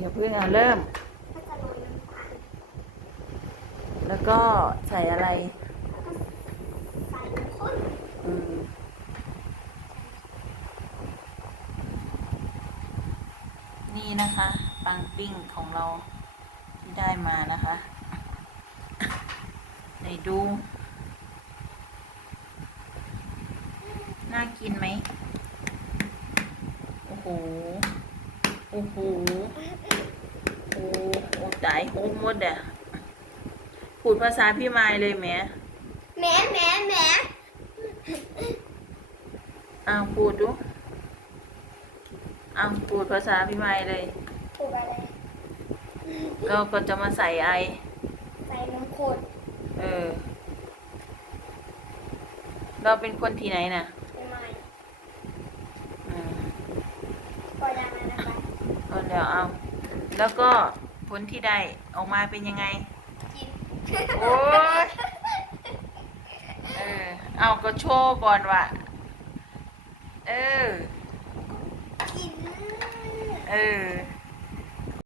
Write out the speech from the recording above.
อย่าเพิ่งเริ่ม แล้วก็ใส่อะไรนี่นะคะปังปิ้งของเราที่ได้มานะคะไหนดู น่ากินไหม โอ้โห โอ้โห โอ้ตายโหหมดอะพูดภาษาพี่ไม้เลยแหมแหมแหมแหมอ้าวพูดดูอ้าวพูดภาษาพี่ไม้เลยถูกอะไรก็ก็จะมาใส่ไอใส่น้ำข้นเออ เราเป็นคนที่ไหนน่ะไม่ไหมอืมก็ได้มานะคะเอาแล้วเอาแล้วก็ ผลที่ได้ออกมาเป็นยังไง กินโอ้ยเออ เอาก็โชว์ก่อนว่ะ เออ กิน เออ